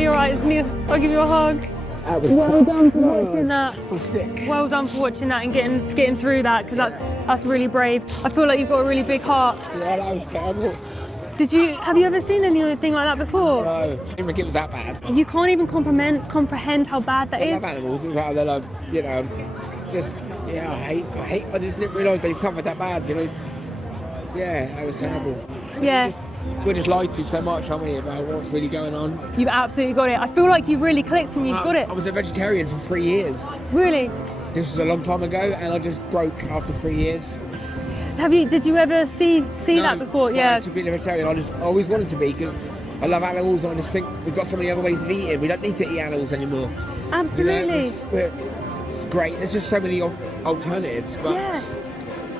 you're right. I'll give you a hug. Well done for watching that. I'm sick. Well done for watching that and getting through that, because that's really brave. I feel like you've got a really big heart. Yeah, that was terrible. Have you ever seen anything like that before? No, I didn't think it was that bad. You can't even comprehend how bad that I is. love animals, but then I just didn't realise they suffered that bad, Yeah, it was terrible. Yeah. We're just lied to so much, aren't we, about what's really going on. You've absolutely got it. I feel like you've really clicked and you've got it. I was a vegetarian for 3 years. Really? This was a long time ago, and I just broke after 3 years. Did you ever see that before? Yeah. To be a vegetarian, I always wanted to be, because I love animals, and I just think we've got so many other ways of eating. We don't need to eat animals anymore. Absolutely. It's great. There's just so many alternatives, but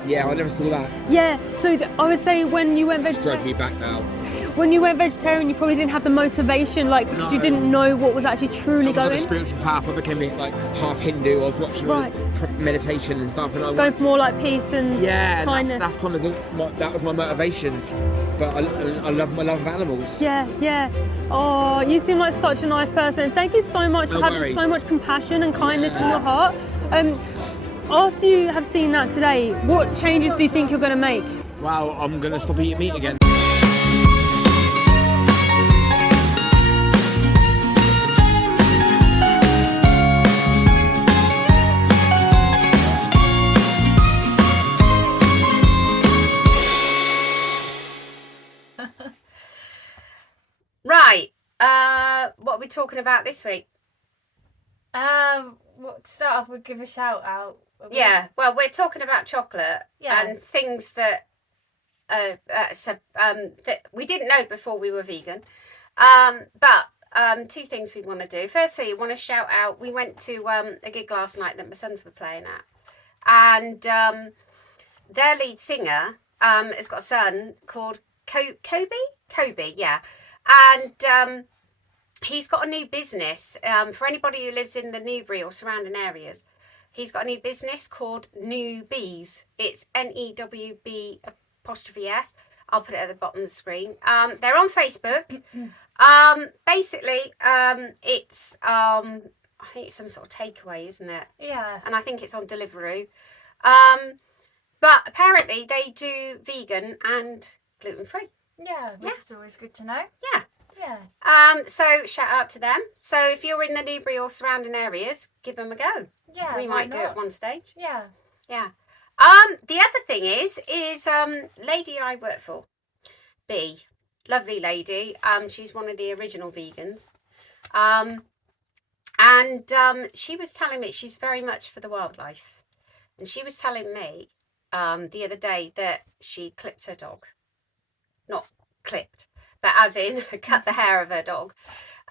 yeah, I never saw that. Yeah, so I would say when you went vegetarian, drove me back now. When you went vegetarian, you probably didn't have the motivation, because you didn't know what was actually truly going. I was on a spiritual path. I became like half Hindu. I was watching all this meditation and stuff, and I going for more like peace and kindness. That's kind of that was my motivation. But I love my love of animals. Yeah. Oh, you seem like such a nice person. Thank you so much for having so much compassion and kindness in your heart. After you have seen that today, what changes do you think you're going to make? Well, I'm going to stop eating meat again. Right, what are we talking about this week? To start off, we'll give a shout out. Yeah, well, we're talking about chocolate and things that that we didn't know before we were vegan. But two things we want to do. Firstly, I want to shout out, we went to a gig last night that my sons were playing at, and their lead singer has got a son called Kobe, yeah. And he's got a new business. For anybody who lives in the Newbury or surrounding areas, he's got a new business called New Bees. It's NEWB''S. I'll put it at the bottom of the screen. They're on Facebook. Basically, it's I think it's some sort of takeaway, isn't it? Yeah. And I think it's on Deliveroo. But apparently they do vegan and gluten-free. Yeah, which is always good to know. Yeah. So shout out to them. So if you're in the Newbury or surrounding areas, give them a go. Yeah. We might do it at one stage. Yeah. Yeah. The other thing is lady I work for, B, lovely lady. She's one of the original vegans. And she was telling me she's very much for the wildlife. And she was telling me the other day that she clipped her dog. Not clipped, but as in cut the hair of her dog.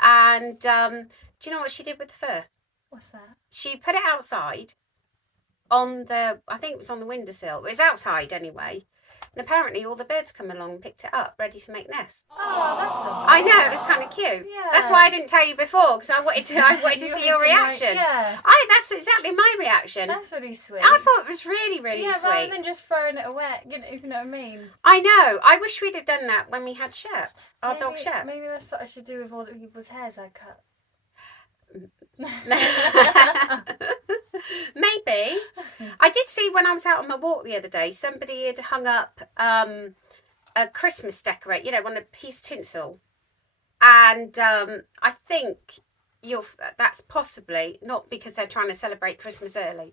And do you know what she did with the fur? What's that? She put it outside on I think it was on the windowsill. It was outside anyway. And apparently all the birds come along and picked it up, ready to make nests. Oh, that's lovely. I know, it was kind of cute. Yeah. That's why I didn't tell you before, because I wanted to see your reaction. Yeah. That's exactly my reaction. That's really sweet. I thought it was really, really sweet. Yeah, rather than just throwing it away, if you know what I mean. I know. I wish we'd have done that when we had Shep, our dog Shep. Maybe that's what I should do with all the people's hairs I cut. Maybe. I did see when I was out on my walk the other day, somebody had hung up a Christmas decorate, one of the piece of tinsel, and I think that's possibly not because they're trying to celebrate Christmas early,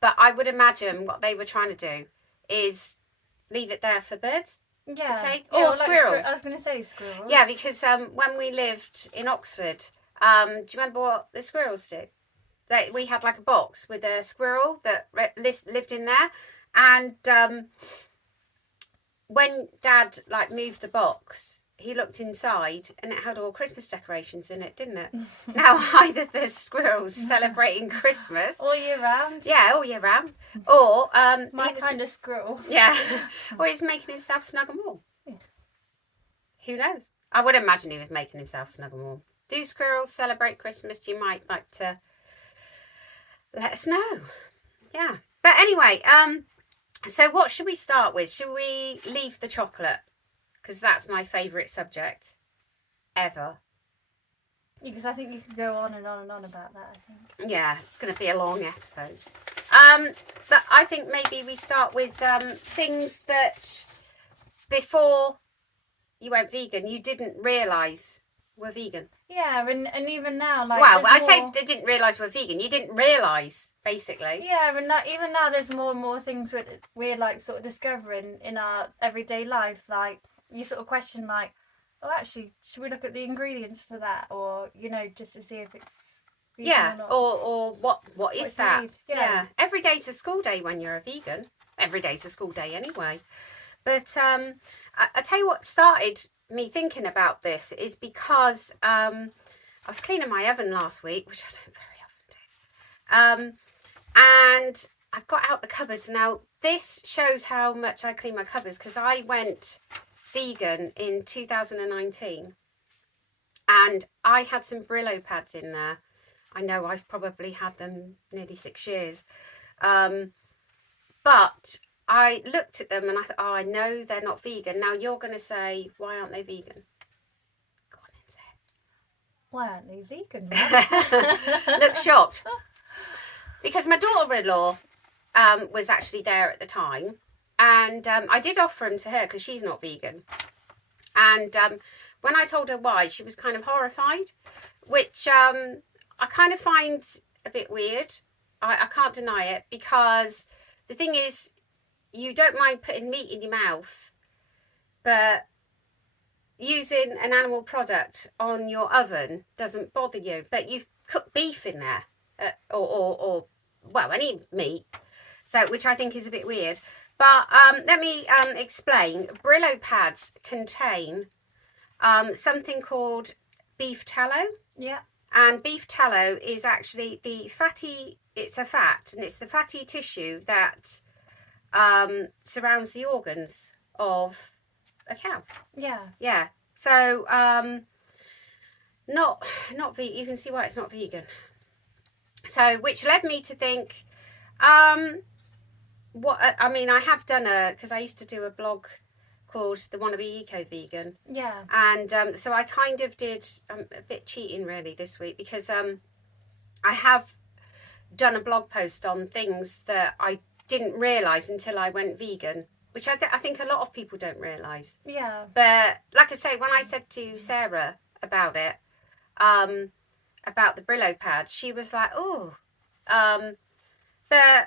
but I would imagine what they were trying to do is leave it there for birds to take, or squirrels. I was going to say squirrels. Yeah, because when we lived in Oxford, do you remember what the squirrels did? We had like a box with a squirrel that lived in there, and when Dad moved the box, he looked inside and it had all Christmas decorations in it, didn't it? Now either there's squirrels celebrating Christmas all year round. Yeah, all year round, or my kind of squirrel. Yeah, or he's making himself snug and warm. Yeah. Who knows? I would imagine he was making himself snug and warm. Do squirrels celebrate Christmas? You might like to let us know. Yeah. But anyway, so what should we start with? Should we leave the chocolate? Because that's my favourite subject ever. Because I think you could go on and on and on about that, I think. Yeah, it's going to be a long episode. But I think maybe we start with things that before you went vegan, you didn't realise were vegan. Yeah, and even now, like... Well, I say they didn't realise were vegan. You didn't realise, basically. Yeah, and even now there's more and more things we're like sort of discovering in our everyday life. Like, you sort of question, like, oh, actually, should we look at the ingredients to that? Or, just to see if it's vegan Yeah, or not. or what is it's that? made, yeah. Every day's a school day when you're a vegan. Every day's a school day anyway. But I tell you what started me thinking about this is because I was cleaning my oven last week, which I don't very often do. And I got out the cupboards. Now, this shows how much I clean my cupboards because I went vegan in 2019 and I had some Brillo pads in there. I know I've probably had them nearly 6 years. But I looked at them and I thought, oh, I know they're not vegan. Now you're going to say, why aren't they vegan? Go on and say it. Why aren't they vegan? Look shocked. Because my daughter-in-law was actually there at the time. And I did offer them to her because she's not vegan. And when I told her why, she was kind of horrified, which I kind of find a bit weird. I can't deny it because the thing is, you don't mind putting meat in your mouth, but using an animal product on your oven doesn't bother you. But you've cooked beef in there, or well, any meat, so which I think is a bit weird. But let me explain. Brillo pads contain something called beef tallow. Yeah. And beef tallow is actually it's a fat, and it's the fatty tissue that surrounds the organs of a cow. Yeah. Yeah. So not vegan. You can see why it's not vegan. So which led me to think what I mean, I have done because I used to do a blog called The Wannabe Eco Vegan. Yeah. And so I kind of did a bit cheating really this week because I have done a blog post on things that I didn't realise until I went vegan, which I think a lot of people don't realise. Yeah. But like I say, when I said to Sarah about it, about the Brillo pad, she was like, oh, the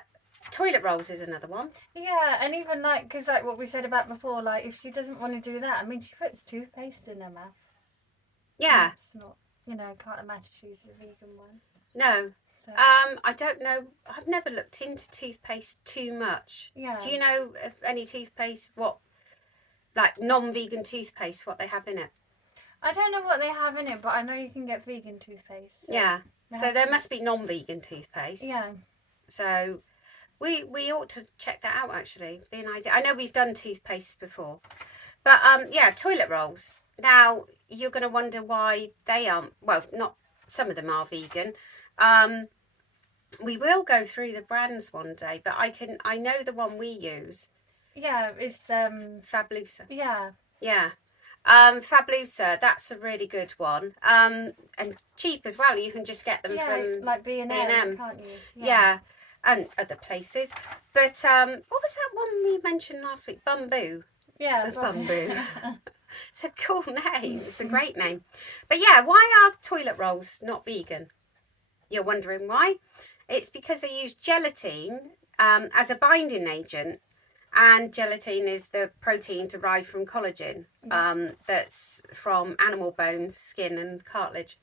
toilet rolls is another one. Yeah, and even like, because like what we said about before, like if she doesn't want to do that, I mean, she puts toothpaste in her mouth. Yeah. It's not, can't imagine she's a vegan one. No. So. I don't know. I've never looked into toothpaste too much. Yeah. Do you know if any toothpaste, like non-vegan toothpaste, what they have in it? I don't know what they have in it, but I know you can get vegan toothpaste. So yeah. So there must be non-vegan toothpaste. Yeah. So we ought to check that out, actually. Be an idea. I know we've done toothpaste before. But yeah, toilet rolls. Now, you're going to wonder why they aren't, well, not, some of them are vegan. We will go through the brands one day, but I know the one we use. Yeah, it's Fabulosa. Yeah. Yeah. Fabulosa, that's a really good one. And cheap as well. You can just get them from like B&M, can't you? Yeah. And other places. But what was that one we mentioned last week? Bamboo. Yeah. Bamboo. It's a cool name. It's a great name. But yeah, why are toilet rolls not vegan? You're wondering why? It's because they use gelatin as a binding agent, and gelatin is the protein derived from collagen that's from animal bones, skin and cartilage.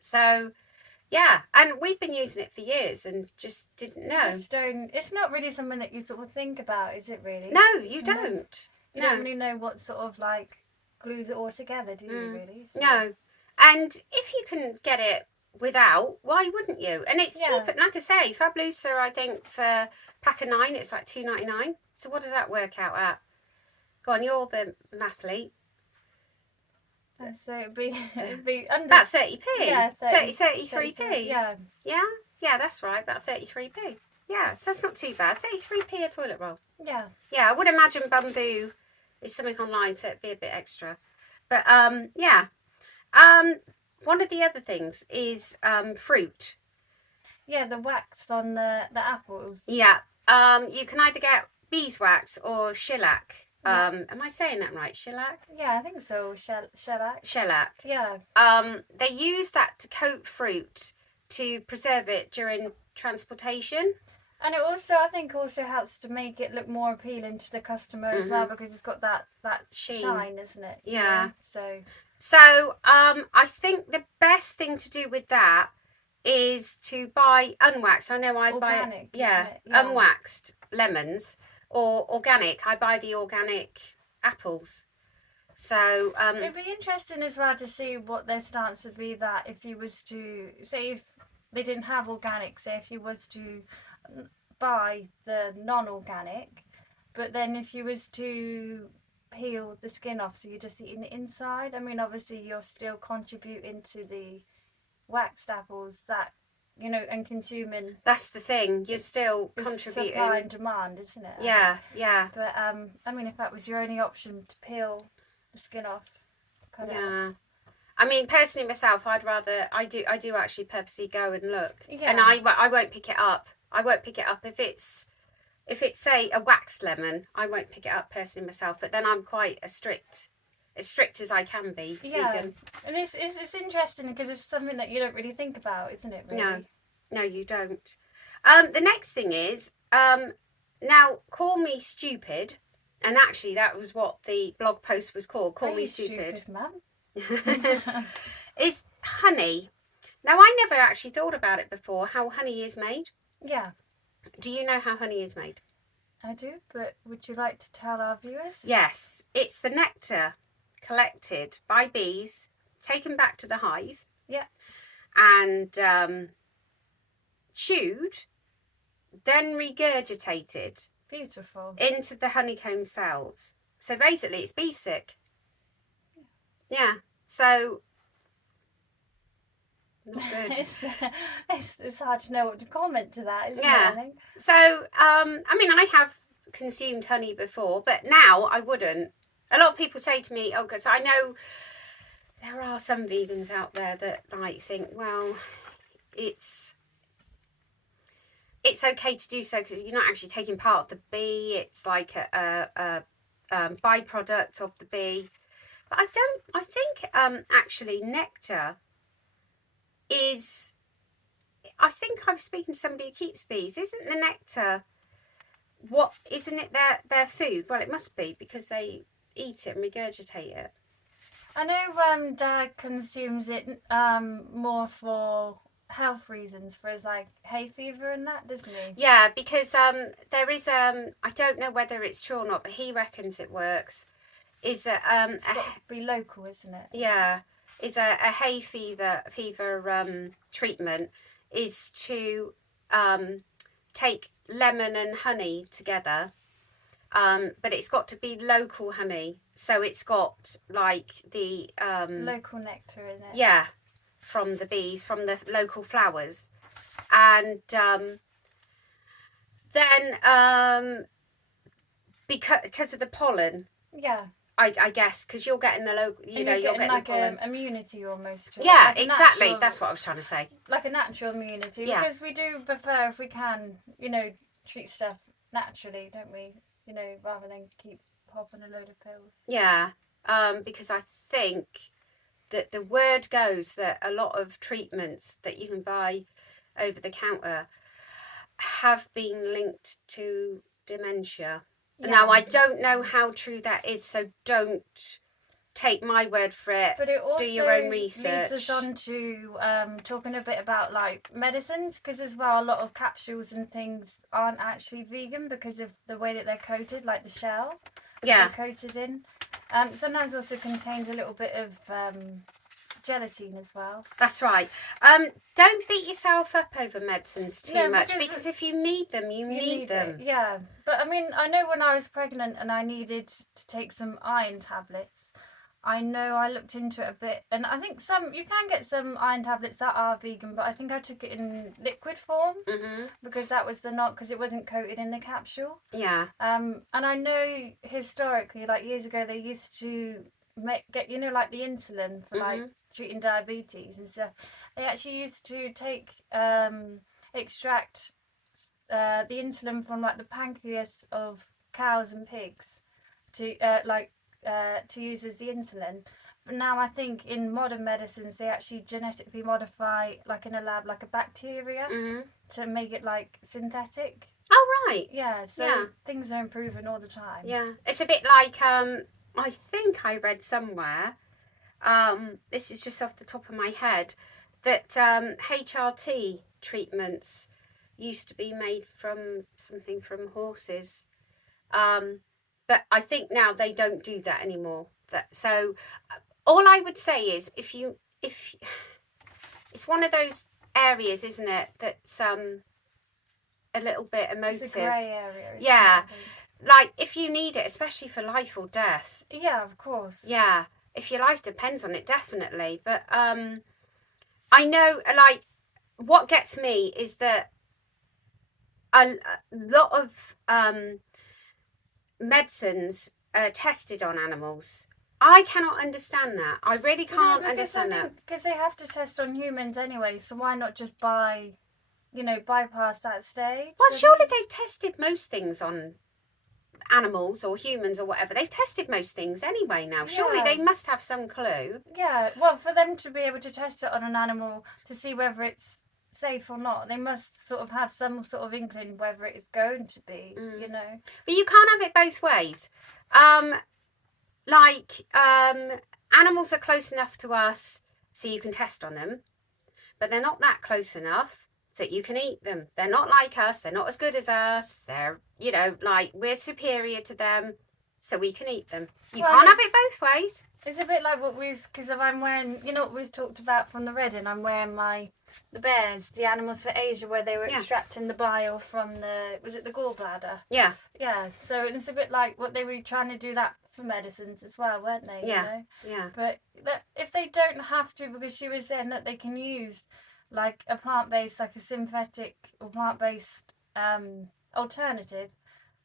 So yeah, and we've been using it for years and just didn't know. It's not really something that you sort of think about, is it really? No, you don't. You don't really know what sort of like glues it all together, do you really? So. No. And if you can get it without, why wouldn't you? And it's cheap. Like I say, Fabulosa, I think for pack of 9 it's like $2.99. So what does that work out at? Go on, you're the mathlete. So it'd be under about 30p. Yeah, 33p. Yeah. Yeah, that's right, about 33p. Yeah, so that's not too bad. 33p a toilet roll. Yeah. Yeah, I would imagine Bamboo is something online, so it'd be a bit extra. But yeah. one of the other things is fruit. Yeah, the wax on the apples. Yeah. You can either get beeswax or shellac. Yeah. Am I saying that right? Shellac? Yeah, I think so. Shellac. Shellac. Yeah. They use that to coat fruit to preserve it during transportation. And it also, I think, also helps to make it look more appealing to the customer as well, because it's got that shine, isn't it? Yeah. So I think the best thing to do with that is to buy unwaxed. I know I organic, buy unwaxed lemons, or organic. I buy the organic apples. So it'd be interesting as well to see what their stance would be, that if you was to say, if they didn't have organic, say if you was to buy the non-organic, but then if you was to peel the skin off, so you're just eating the inside, I mean, obviously you're still contributing to the waxed apples, that, you know, and consuming. That's the thing, you're still contributing. Supply and demand, isn't it? Yeah. But I mean, if that was your only option, to peel the skin off, cut it out. I mean, personally myself, I do actually purposely go and look. Yeah. And I won't pick it up. I won't pick it up if it's say a waxed lemon. I won't pick it up personally myself. But then I'm quite as strict as I can be. Yeah. Vegan. And it's interesting because it's something that you don't really think about, isn't it? Really? No, you don't. The next thing is now, call me stupid, and actually that was what the blog post was called. Call me stupid, man. Is honey. Now, I never actually thought about it before, how honey is made. Yeah. Do you know how honey is made? I do, but would you like to tell our viewers? Yes, it's the nectar collected by bees, taken back to the hive. Yeah. And chewed, then regurgitated. Beautiful. Into the honeycomb cells. So basically it's bee sick. Yeah. So not good. It's hard to know what to comment to that, isn't it? Yeah. I think. So I mean, I have consumed honey before, but now I wouldn't. A lot of people say to me, oh, because I know there are some vegans out there that like think, well, it's okay to do so because you're not actually taking part of the bee. It's like a byproduct of the bee. But I think actually nectar is, I think I was speaking to somebody who keeps bees. Isn't the nectar, isn't it their food? Well, it must be, because they eat it and regurgitate it. I know Dad consumes it more for health reasons, for his like hay fever and that, doesn't he? Yeah, because there is I don't know whether it's true or not, but he reckons it works. Is that it's got to be local, isn't it? Yeah, is a hay fever treatment is to take lemon and honey together, but it's got to be local honey, so it's got like the local nectar in it. Yeah, from the bees, from the local flowers, and then because of the pollen. Yeah. I guess because you're getting the local, you're getting like the pollen. Immunity almost to it. Yeah, like exactly. Natural, that's what I was trying to say. Like a natural immunity, Yeah. because we do prefer, if we can, treat stuff naturally, don't we? Rather than keep popping a load of pills. Yeah, because I think that the word goes that a lot of treatments that you can buy over the counter have been linked to dementia. Yeah. Now, I don't know how true that is, so don't take my word for it. But it also do your own research. Leads us on to talking a bit about like medicines, because as well a lot of capsules and things aren't actually vegan because of the way that they're coated, like the shell. Yeah. They're coated in. Sometimes also contains a little bit of gelatine as well. That's right. Don't beat yourself up over medicines too much, because if you need them, you need them. Yeah, but I mean, I know when I was pregnant and I needed to take some iron tablets, I know I looked into it a bit, and I think you can get some iron tablets that are vegan, but I think I took it in liquid form because that was because it wasn't coated in the capsule. Yeah. And I know historically, like years ago, they used to get like the insulin for like treating diabetes and stuff, they actually used to take extract the insulin from like the pancreas of cows and pigs to to use as the insulin. But now I think in modern medicines they actually genetically modify, like in a lab, like a bacteria to make it like synthetic. Oh, right. Yeah, so things are improving all the time. Yeah, it's a bit like I think I read somewhere, this is just off the top of my head, that HRT treatments used to be made from something from horses, but I think now they don't do that anymore. So all I would say is, if it's one of those areas, isn't it, that's a little bit emotive. It's a grey area. Yeah, like if you need it, especially for life or death. Yeah, of course. Yeah, if your life depends on it, definitely. But I know, like, what gets me is that a lot of medicines are tested on animals. I cannot understand that. I really can't understand that. Because they have to test on humans anyway, so why not just bypass that stage? Well, surely they've tested most things on animals or humans or whatever. They've tested most things anyway now. Surely they must have some clue. Yeah, well, for them to be able to test it on an animal to see whether it's safe or not, they must sort of have some sort of inkling whether it is going to be, you know. But you can't have it both ways. Animals are close enough to us so you can test on them, but they're not that close enough that you can eat them. They're not like us. They're not as good as us. They're, like, we're superior to them, so we can eat them. You can't have it both ways. It's a bit like because I'm wearing, what we talked about from the Reading, I'm wearing the bears, the animals for Asia, where they were extracting the bile from was it the gallbladder? Yeah. Yeah, so it's a bit like what they were trying to do that for medicines as well, weren't they? Yeah, yeah. But if they don't have to, because she was saying that they can use like a plant-based, like a synthetic or plant-based alternative.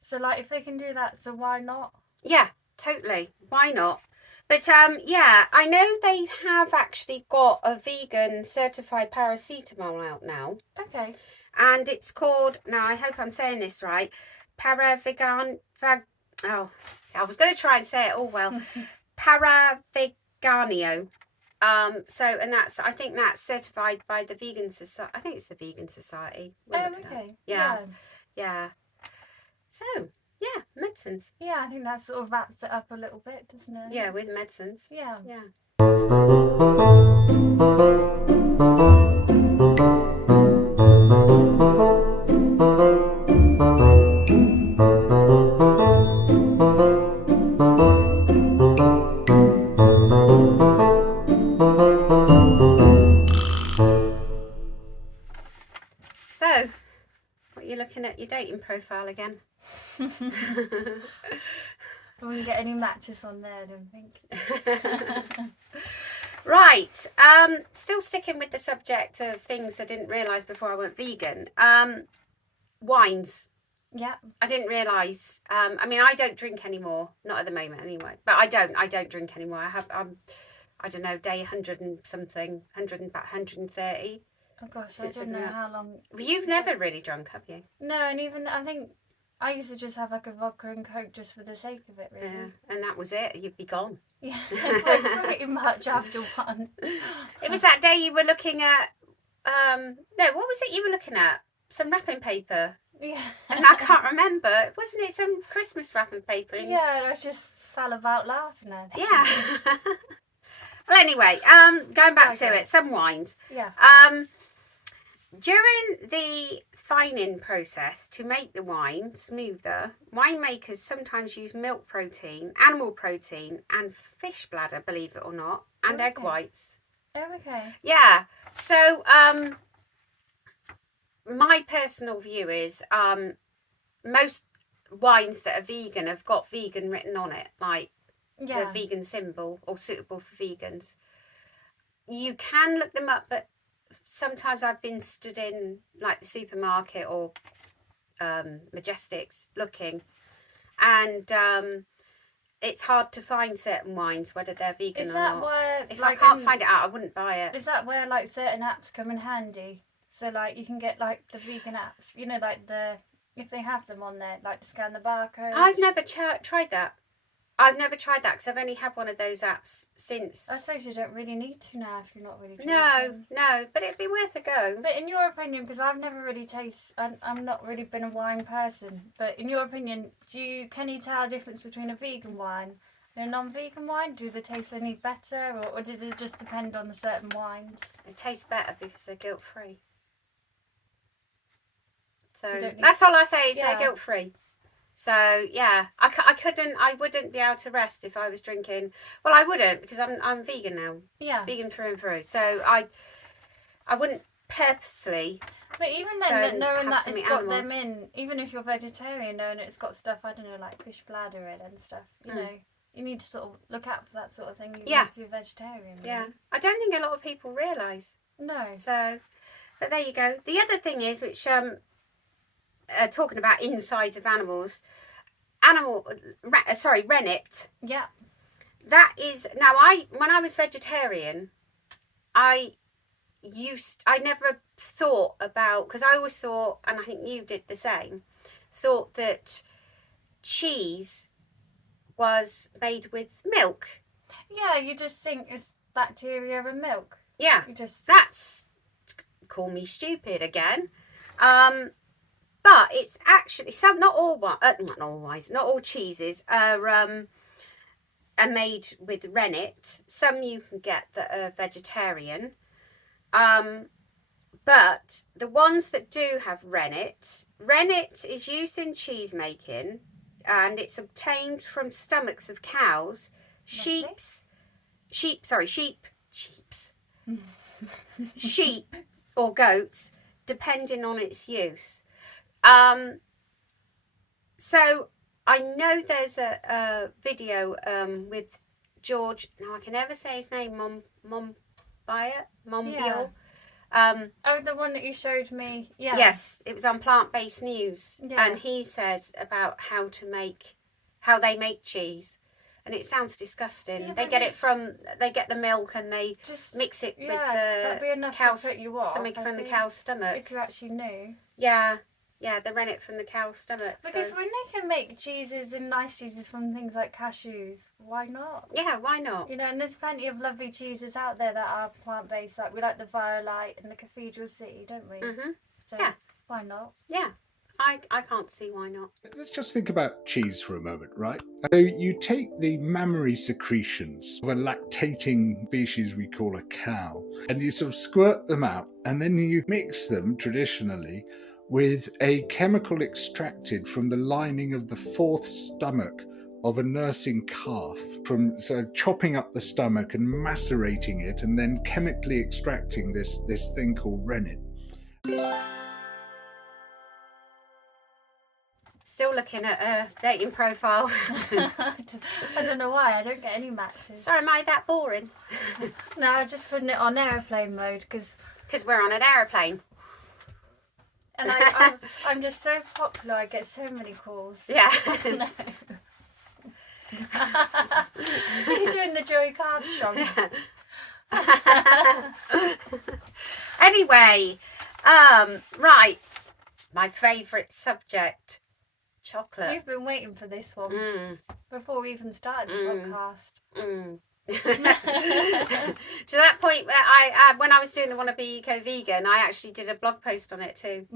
So like if they can do that, so why not? Yeah, totally. Why not? But I know they have actually got a vegan certified paracetamol out now. Okay. And it's called, now I hope I'm saying this right, I was going to try and say it all well. Paraveganio. I think that's certified by the Vegan Society. I think it's the Vegan Society. Okay. Yeah. So, yeah, medicines. Yeah, I think that sort of wraps it up a little bit, doesn't it? Yeah, with medicines. Yeah. So, what are you looking at your dating profile again? I wouldn't get any matches on there, I don't think. Right, still sticking with the subject of things I didn't realise before I went vegan. Wines. Yeah. I didn't realise. I don't drink anymore. Not at the moment, anyway. But I don't drink anymore. I don't know, day 100 and something, about 130. Oh gosh, I don't know how long. Well, you've never really drunk, have you? No, and even I think I used to just have like a vodka and Coke just for the sake of it, really. Yeah, and that was it. You'd be gone. Yeah, pretty much after one. It was that day you were looking at. No, what was it you were looking at? Some wrapping paper. Yeah. And I can't remember. Wasn't it some Christmas wrapping paper? Yeah, and I just fell about laughing at it. Yeah. Well, anyway, going back to it, some wines. Yeah. During the fining process to make the wine smoother, winemakers sometimes use milk protein, animal protein, and fish bladder, believe it or not, and egg whites. Oh, okay. Yeah. So, my personal view is most wines that are vegan have got vegan written on it, like the vegan symbol, or suitable for vegans. You can look them up, but sometimes I've been stood in like the supermarket or Majestics looking, and it's hard to find certain wines, whether they're vegan Is or that not. where, If like, I can't find it out, I wouldn't buy it. is that where like certain apps come in handy? So like you can get like the vegan apps, you know, like if they have them on there, like to scan the barcode. I've never tried that. I've never tried that because I've only had one of those apps since. I suppose you don't really need to now if you're not really drinking. No, but it'd be worth a go. But in your opinion, because I've never really I'm not really been a wine person, but in your opinion, can you tell a difference between a vegan wine and a non-vegan wine? Do they taste any better, or does it just depend on the certain wines? It tastes better because they're guilt-free. So don't need- that's all I say is Yeah. they're guilt-free. So yeah, I wouldn't be able to rest if I was drinking. Well, I wouldn't because I'm vegan now, Yeah. vegan through and through. So I wouldn't purposely. But even then, Don't knowing have that so it's many got animals. them in, even if you're vegetarian, knowing it's got stuff, I don't know, like fish bladder in and stuff, you know, you need to sort of look out for that sort of thing. Yeah. If you're vegetarian. Really. Yeah, I don't think a lot of people realise. No. So, but there you go. The other thing is, which talking about insides of animals, rennet. Yeah. That is now. When I was vegetarian, I never thought about, because I always thought, and I think you did the same, thought that cheese was made with milk. Yeah, you just think it's bacteria and milk. Yeah, You just that's, call me stupid again. But it's actually not all cheeses are made with rennet. Some you can get that are vegetarian. But the ones that do have rennet is used in cheese making, and it's obtained from stomachs of cows, sheep, or goats, depending on its use. So I know there's a video with George. Now I can never say his name. Monbiot. Yeah. The one that you showed me. Yeah. Yes, it was on Plant-Based News, Yeah. and he says about how they make cheese, and it sounds disgusting. Yeah, They get the milk and they Just mix it that'd be with enough the cow's to put you off, stomach I from the think, cow's stomach. if you actually knew. Yeah, the rennet from the cow's stomach. Because So. when they can make cheeses and nice cheeses from things like cashews, why not? Yeah, why not? You know, and there's plenty of lovely cheeses out there that are plant-based. Like we like the Violite and the Cathedral City, don't we? Mm-hmm. So Yeah. why not? Yeah, I can't see why not. Let's just think about cheese for a moment, right? So you take the mammary secretions of a lactating species we call a cow, and you sort of squirt them out, and then you mix them traditionally with a chemical extracted from the lining of the fourth stomach of a nursing calf, from chopping up the stomach and macerating it, and then chemically extracting this thing called rennet. Still looking at a dating profile. I don't know why. I don't get any matches. Sorry, am I that boring? No, I'm just putting it on airplane mode because We're on an aeroplane. and I'm just so popular. I get so many calls. Yeah. No. You're doing the Joey Armstrong. Anyway, right. My favourite subject, chocolate. You've been waiting for this one before we even started the podcast. To that point where when I was doing the Wanna Be Eco Vegan, I actually did a blog post on it too.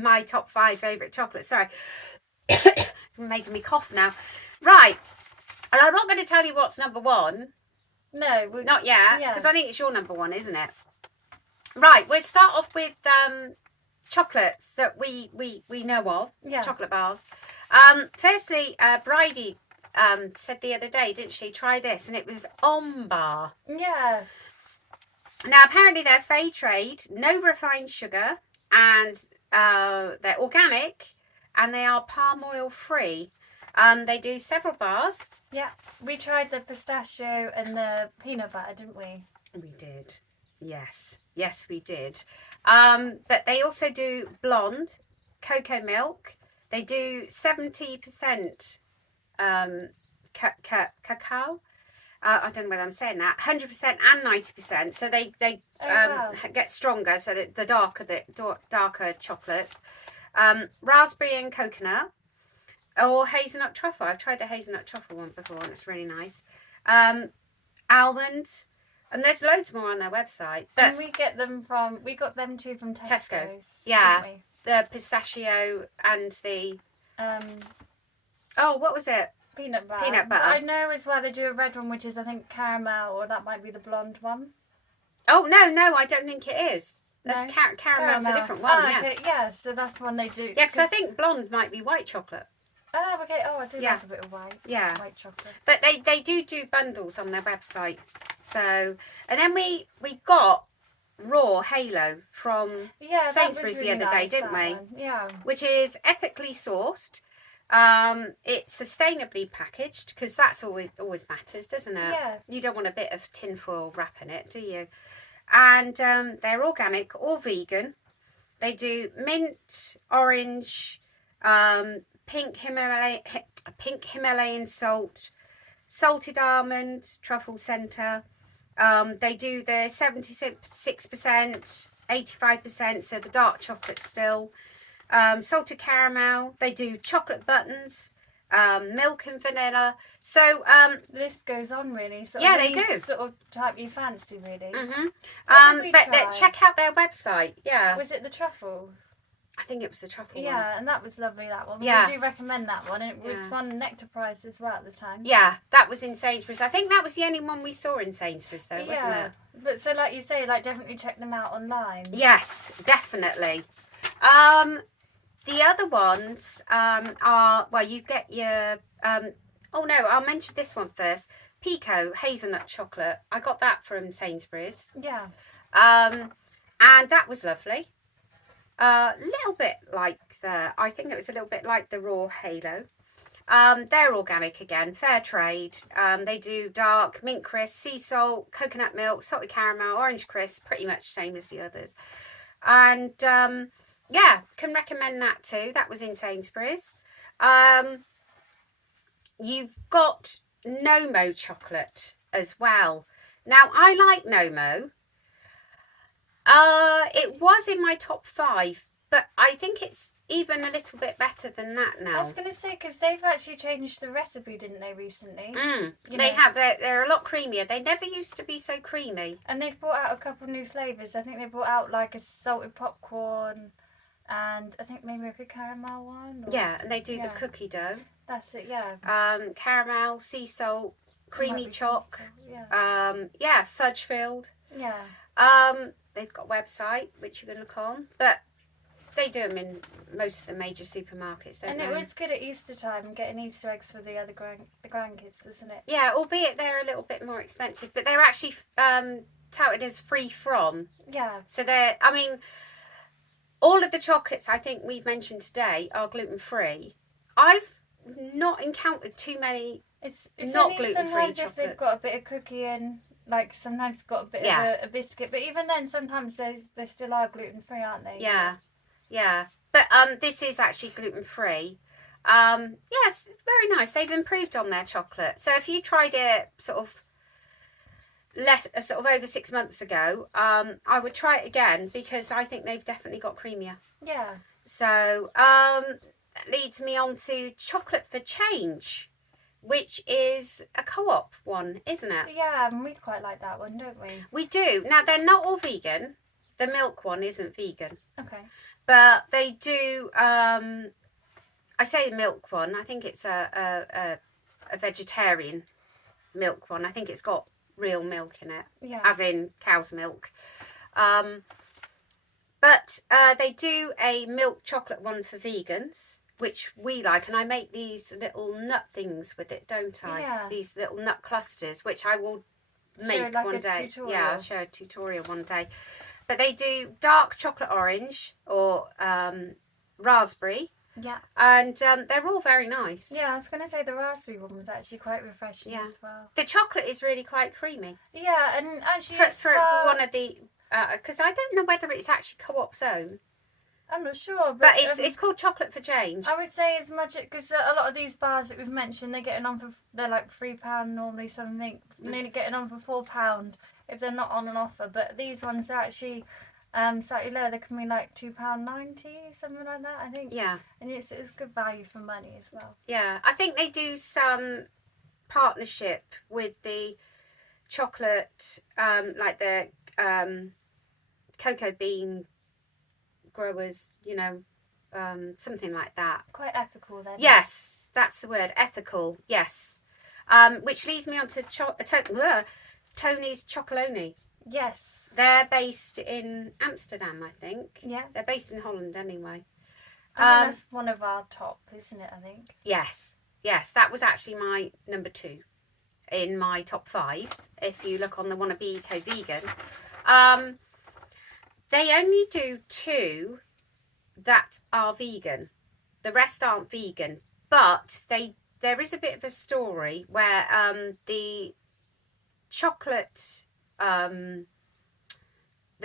My top 5 favourite chocolates. Sorry. It's making me cough now. Right. And I'm not going to tell you what's number 1. No, Not yet, Yeah. because I think it's your number 1, isn't it? Right, we'll start off with chocolates that we know of. Yeah. Chocolate bars. Firstly, Bridie said the other day, didn't she? Try this, and it was Bar. Yeah. Now, apparently they're fair trade, no refined sugar, and they're organic, and they are palm oil free. They do several bars. Yeah. We tried the pistachio and the peanut butter, didn't we? We did. Yes, we did. But they also do blonde, cocoa milk. They do 70% cacao. I don't know whether I'm saying that. 100% and 90%. So they wow. get stronger. So the darker chocolates. Raspberry and coconut, or hazelnut truffle. I've tried the hazelnut truffle one before, and it's really nice. Almonds, and there's loads more on their website. But And we got them too from Tesco's. Yeah, didn't the pistachio and the what was it? we? Peanut butter. Peanut butter. But I know as well they do a red one, which is I think caramel, or that might be the blonde one. Oh no, I don't think it is. That's No? caramel's a different one. Oh, Yeah, okay, yeah. So that's the one they do. yeah, because I think blonde might be white chocolate. Oh, okay. Oh, I do Yeah. like a bit of white. Yeah. White chocolate. But they do bundles on their website. So, and then we got raw Halo from Yeah, that was Sainsbury's really the other day, nice, didn't that we? one. Yeah. Which is ethically sourced. It's sustainably packaged, because that's always matters, doesn't it? Yeah. You don't want a bit of tinfoil wrapping it, do you? And they're organic or vegan. They do mint, orange, pink Himalayan salt, salted almond, truffle centre. They do the 76%, 85%, so the dark chocolate still. Salted caramel. They do chocolate buttons, milk and vanilla. So The list goes on really. Sort Yeah, of they any do. Sort of type you fancy really. mhm. What did we But try? check out their website. Yeah, Was it the truffle? I think it was the truffle one. Yeah, and that was lovely, that one. Yeah. We do recommend that one. And it was Yeah. won Nectar Prize as well at the time. Yeah, that was in Sainsbury's. I think that was the only one we saw in Sainsbury's, though, wasn't it? But so like you say, like definitely check them out online. Yes, definitely. The other ones are, well, you get your I'll mention this one first. Pico hazelnut chocolate. I got that from Sainsbury's. Yeah. And that was lovely. Little bit like I think it was a little bit like the raw Halo. They're organic again, fair trade. They do dark, mint crisp, sea salt, coconut milk, salted caramel, orange crisp, pretty much same as the others. And yeah, can recommend that too. That was in Sainsbury's. You've got Nomo chocolate as well. Now, I like Nomo. It was in my top 5, but I think it's even a little bit better than that now. I was going to say, because they've actually changed the recipe, didn't they, recently? They have. They're a lot creamier. They never used to be so creamy. And they've brought out a couple new flavours. I think they brought out like a salted popcorn and I think maybe a caramel one. Or... Yeah, and they do the cookie dough. That's it, yeah. Caramel, sea salt, creamy choc. Yeah. Fudge filled. Yeah. They've got a website which you can look on, but they do them in most of the major supermarkets, don't And they? it was good at Easter time, getting Easter eggs for the other grandkids, wasn't it? Yeah, albeit they're a little bit more expensive, but they're actually touted as free from. Yeah. So they're, I mean, all of the chocolates I think we've mentioned today are gluten free. I've not encountered too many. It's not only gluten-free sometimes if they've chocolates. got a bit of cookie in, like sometimes got a bit of a biscuit, but even then sometimes they still are gluten free, aren't they? Yeah. But this is actually gluten free. Yes, very nice. They've improved on their chocolate. So if you tried it sort of over 6 months ago, I would try it again because I think they've definitely got creamier. Yeah. So that leads me on to Chocolate for Change, which is a co-op one, isn't it? Yeah, and we quite like that one, don't we? We do. Now, they're not all vegan. The milk one isn't vegan. Okay. But they do, I say the milk one, I think it's a vegetarian milk one. I think it's got real milk in it, Yeah. as in cow's milk. But they do a milk chocolate one for vegans, which we like, and I make these little nut things with it, don't I? Yeah. These little nut clusters, which I will make Show, like, one a day. tutorial. Yeah, I'll show a tutorial one day. But they do dark chocolate orange or raspberry, Yeah. and they're all very nice. Yeah, I was going to say the raspberry one was actually quite refreshing Yeah. as well. The chocolate is really quite creamy. Yeah, and actually For one of the, because I don't know whether it's actually Co-op's own. I'm not sure, But it's called Chocolate for Change. I would say as much because a lot of these bars that we've mentioned, they're like £3 normally, something nearly getting on for £4 if they're not on an offer. But these ones are actually slightly lower. They can be like £2.90, something like that, I think. Yeah. And it's good value for money as well. Yeah, I think they do some partnership with the chocolate, like the cocoa bean growers, you know, something like that. Quite ethical then. Yes, that's the word, ethical. Yes, which leads me on to Tony's Chocolonely. Yes. They're based in Amsterdam, I think. Yeah. They're based in Holland anyway. I think that's one of our top, isn't it? I think. Yes, that was actually my number 2 in my top 5. If you look on the Wanna Be Eco Vegan, they only do 2 that are vegan. The rest aren't vegan, but there is a bit of a story where the chocolate, the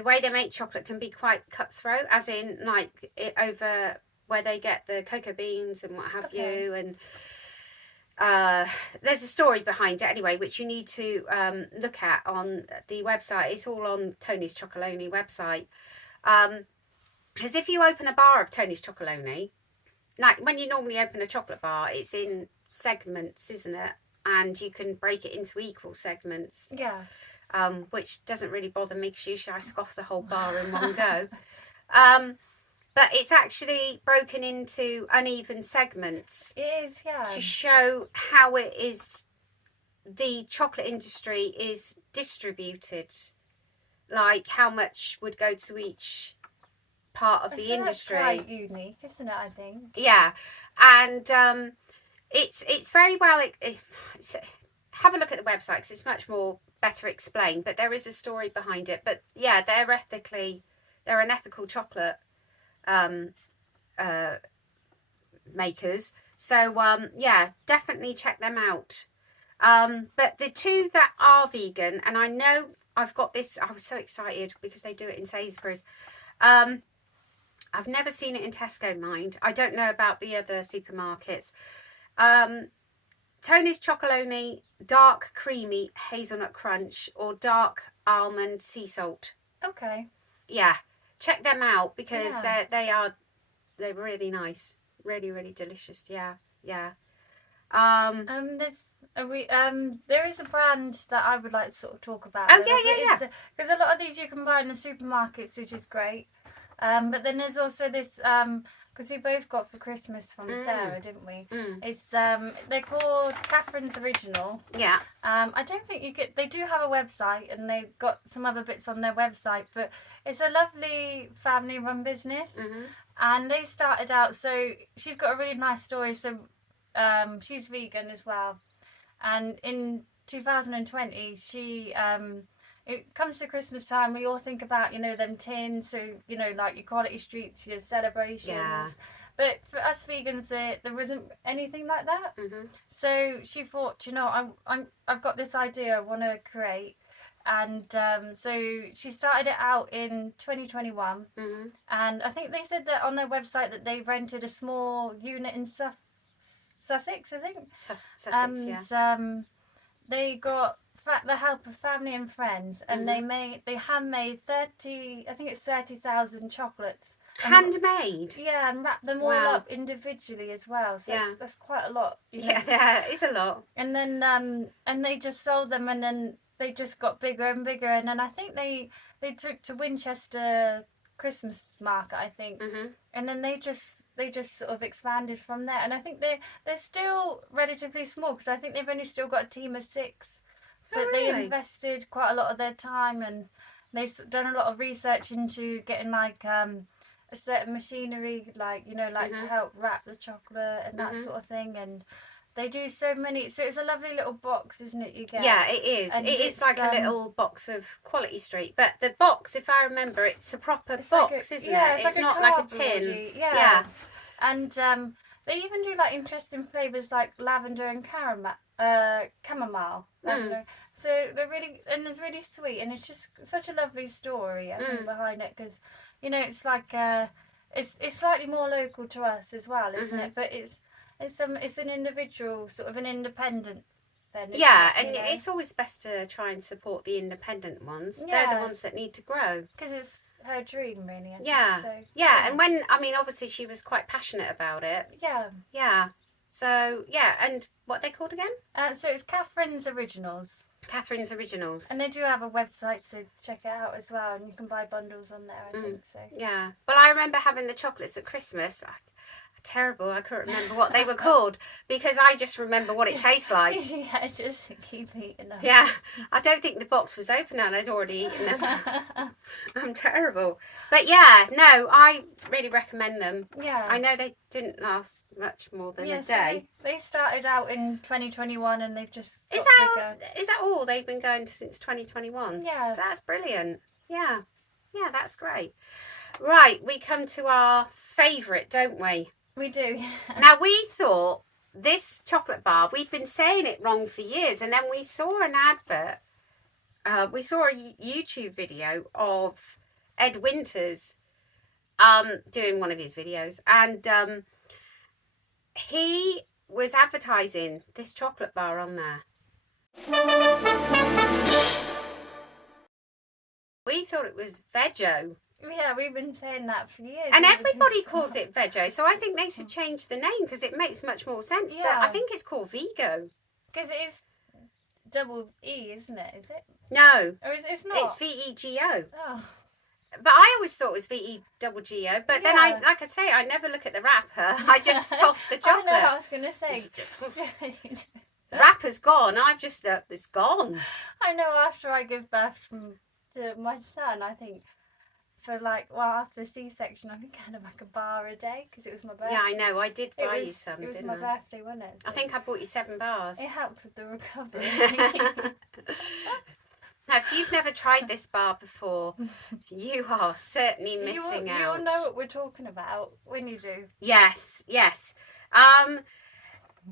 way they make chocolate can be quite cutthroat, as in like over where they get the cocoa beans and what have you, and there's a story behind it anyway, which you need to look at on the website. It's all on Tony's Chocolonely website. Because if you open a bar of Tony's Chocolonely, like when you normally open a chocolate bar, it's in segments, isn't it? And you can break it into equal segments. Yeah. Which doesn't really bother me because usually I scoff the whole bar in one go. But it's actually broken into uneven segments. It is, yeah. To show how it is, the chocolate industry is distributed. Like how much would go to each part of the industry. That's quite unique, isn't it, I think? Yeah. And it's very well... have a look at the website because it's much more better explained. But there is a story behind it. But yeah, they're an ethical chocolate makers, so yeah, definitely check them out. But the 2 that are vegan, and I know I've got this, I was so excited because they do it in Sainsbury's. I've never seen it in Tesco, mind. I don't know about the other supermarkets. Tony's Chocolonely dark creamy hazelnut crunch or dark almond sea salt. Okay. Yeah, check them out because they're really nice, really delicious. Yeah. There is a brand that I would like to sort of talk about. Oh yeah. Because a lot of these you can buy in the supermarkets, which is great. But then there's also this because we both got for Christmas from Sarah, didn't we? It's they're called Catherine's Original. Yeah. I don't think they do have a website and they've got some other bits on their website, but it's a lovely family run business. And they started out, so she's got a really nice story. So she's vegan as well. And in 2020 she it comes to Christmas time, we all think about, them tins, so, like your quality streets, your celebrations. Yeah. But for us vegans, there wasn't anything like that. So she thought, I've got this idea I want to create. And so she started it out in 2021. And I think they said that on their website that they rented a small unit in Sussex, I think. Sussex, yeah. They got the help of family and friends, and they handmade 30,000 chocolates. Handmade? Yeah, and wrapped them all up individually as well. So that's quite a lot. Yeah, it's a lot. And then and they just sold them, and then they just got bigger and bigger, and then I think they took to Winchester Christmas market, I think, and then they just sort of expanded from there. And I think they're still relatively small because I think they've only still got a team of 6. But they invested quite a lot of their time, and they've done a lot of research into getting like a certain machinery, like to help wrap the chocolate and that sort of thing. And they do so many. So it's a lovely little box, isn't it? You get. Yeah, it is. And it is like a little box of Quality Street. But the box, if I remember, it's a proper box, isn't it? It's not like a tin. Yeah. And they even do like interesting flavours like lavender and chamomile. So they're really, and it's really sweet, and it's just such a lovely story I think behind it, because it's like it's slightly more local to us as well, isn't it? But it's an individual, sort of an independent. Then, isn't Yeah, it, and it's always best to try and support the independent ones. They're the ones that need to grow. Because it's her dream, really. I Yeah. think, so, yeah, and when, I mean, obviously she was quite passionate about it. Yeah. Yeah. So, yeah, and what are they called again? So it's Catherine's Originals. Catherine's Originals. And they do have a website, so check it out as well. And you can buy bundles on there, I think. So. Yeah. Well, I remember having the chocolates at Christmas. Terrible. I couldn't remember what they were called because I just remember what it tastes like. Yeah, just keep eating them. Yeah. I don't think the box was open and I'd already eaten them. I'm terrible. But yeah, no, I really recommend them. Yeah. I know they didn't last much more than a So day. they started out in 2021 and they've just Is got that all they've been going since 2021? Yeah. So that's brilliant. Yeah. Yeah, that's great. Right, we come to our favourite, don't we? We do. Now, we thought this chocolate bar, we've been saying it wrong for years, and then we saw an advert. We saw a YouTube video of Ed Winters doing one of his videos, and he was advertising this chocolate bar on there. We thought it was Veggie. Yeah, we've been saying that for years. And everybody calls it Veggie, so I think they should change the name because it makes much more sense. Yeah. But I think it's called Vigo. Because it is double E, isn't it? Is it? No. Or it's not? It's VEGO. Oh. But I always thought it was VEGO. But then Yeah. like I say, I never look at the wrapper. I just scoff the I chocolate. know, I was going to say. Wrapper's gone. I've just, it's gone. I know, after I give birth to my son, I think after C-section, I think I had like a bar a day because it was my birthday. Yeah, I know. I did buy you some, It was didn't my I? birthday, wasn't it? I think I bought you 7 bars. It helped with the recovery. Now, if you've never tried this bar before, you are certainly missing out. You'll know what we're talking about when you do. Yes.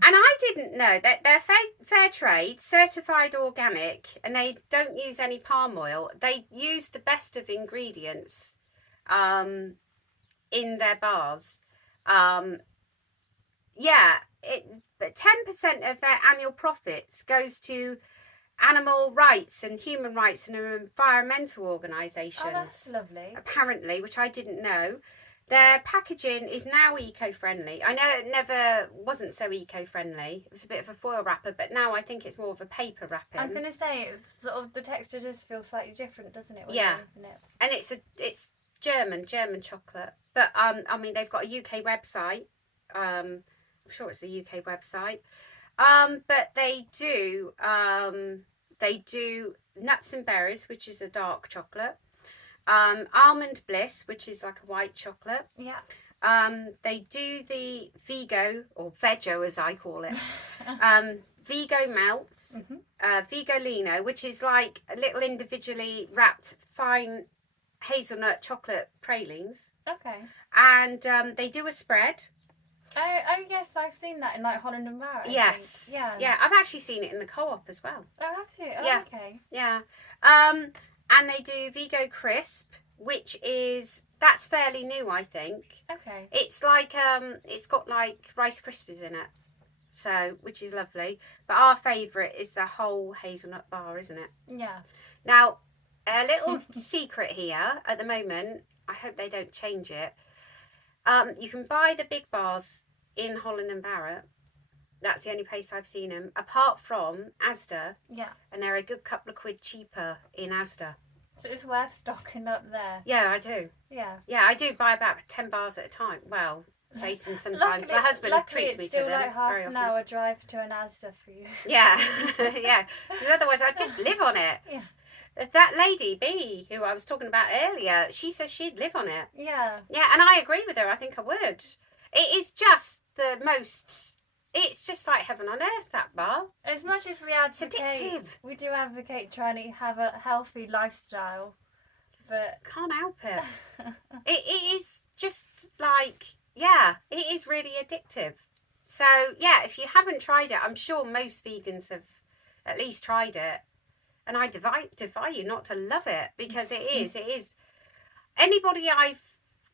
And I didn't know that they're fair trade, certified organic, and they don't use any palm oil. They use the best of ingredients in their bars. But 10% of their annual profits goes to animal rights and human rights and environmental organisations. Oh, that's lovely. Apparently, which I didn't know. Their packaging is now eco-friendly. I know it never wasn't so eco-friendly. It was a bit of a foil wrapper, but now I think it's more of a paper wrapping. I was going to say, it's sort of the texture does feel slightly different, doesn't it? When Yeah. you open it? And it's German chocolate. But I mean, they've got a UK website. I'm sure it's a UK website. But they do nuts and berries, which is a dark chocolate. Almond bliss, which is like a white chocolate. Yeah. They do the Vigo, or Veggie as I call it. Vigo melts, Vigolino, which is like a little individually wrapped fine hazelnut chocolate pralines. Okay. And they do a spread. Oh yes, I've seen that in like Holland and Barrett. I Yes. think. Yeah. Yeah, I've actually seen it in the co-op as well. Oh, have you? Oh, Yeah. okay. Yeah. And they do Vigo Crisp, that's fairly new, I think. Okay. It's like it's got like Rice Krispies in it, so which is lovely. But our favourite is the whole hazelnut bar, isn't it? Yeah. Now, a little secret here at the moment. I hope they don't change it. You can buy the big bars in Holland and Barrett. That's the only place I've seen them, apart from Asda. Yeah. And they're a good couple of quid cheaper in Asda. So it's worth stocking up there. Yeah, I do. Yeah. Yeah, I do buy about 10 bars at a time. Well, Jason sometimes. My husband luckily treats me it's to still them like half very an often. hour drive to an Asda for you. Yeah, yeah. Because otherwise I'd just live on it. Yeah. That lady, B, who I was talking about earlier, she says she'd live on it. Yeah. Yeah, and I agree with her. I think I would. It is just the most... It's just like heaven on earth, that bar. As much as we It's advocate, addictive. we do advocate trying to have a healthy lifestyle, but Can't help it. It is just like, yeah, it is really addictive. So, yeah, if you haven't tried it, I'm sure most vegans have at least tried it. And I defy you not to love it, because it is. Anybody I've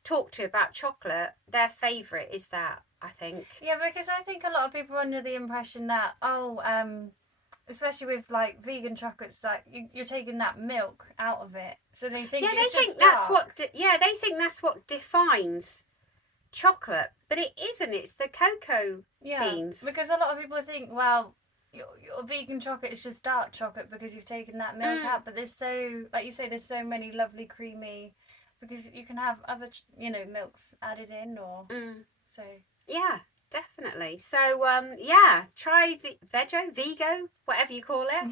talk to about chocolate, their favourite is that, I think. Yeah, because I think a lot of people are under the impression that, especially with like vegan chocolates, like you're taking that milk out of it, so they think it's just dark. They think that's what defines chocolate, but it isn't. It's the cocoa beans. Because a lot of people think, well, your vegan chocolate is just dark chocolate because you've taken that milk out, but there's like you say, there's so many lovely creamy, because you can have other milks added in, or so. Yeah, definitely. So try Vigo, whatever you call it.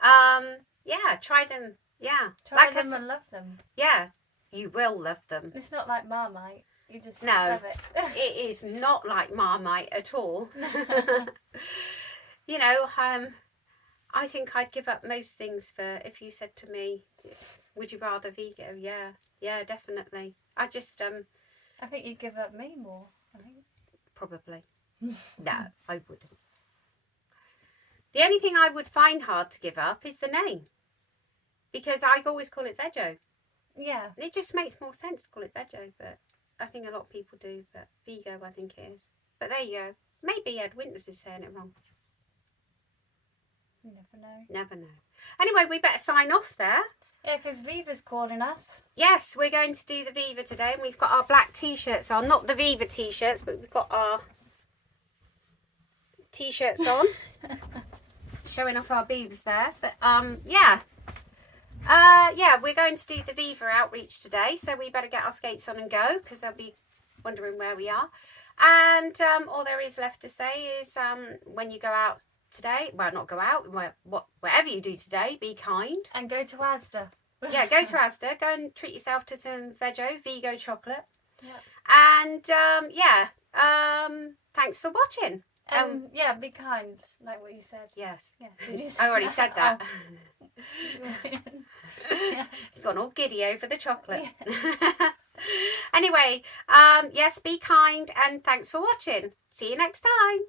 Try them. Yeah, try them and love them. Yeah, you will love them. It's not like Marmite. You just love it. It is not like Marmite at all. I think I'd give up most things for, if you said to me, would you rather Vigo? Yeah, definitely. I think you'd give up me more. I think. Probably. No, I wouldn't. The only thing I would find hard to give up is the name, because I always call it Veggie. Yeah. It just makes more sense to call it Veggie, but I think a lot of people do. But Vigo, I think it is. But there you go. Maybe Ed Winters is saying it wrong. You never know. Never know. Anyway, we better sign off there. Yeah, because Viva's calling us. Yes, we're going to do the Viva today, and we've got our black t-shirts on. Not the Viva t-shirts, but we've got our t-shirts on. Showing off our boobs there. But we're going to do the Viva outreach today, so we better get our skates on and go, because they'll be wondering where we are. And all there is left to say is when you go out today, well, not go out, whatever you do today, be kind. And go to Asda. Yeah, go to Asda. Go and treat yourself to some Vigo chocolate. Yeah. And than's for watching. Be kind, like what you said. Yes. Yeah. I already said that. Yeah. You've gone all giddy over the chocolate. Yeah. Anyway, yes, be kind, and thanks for watching. See you next time.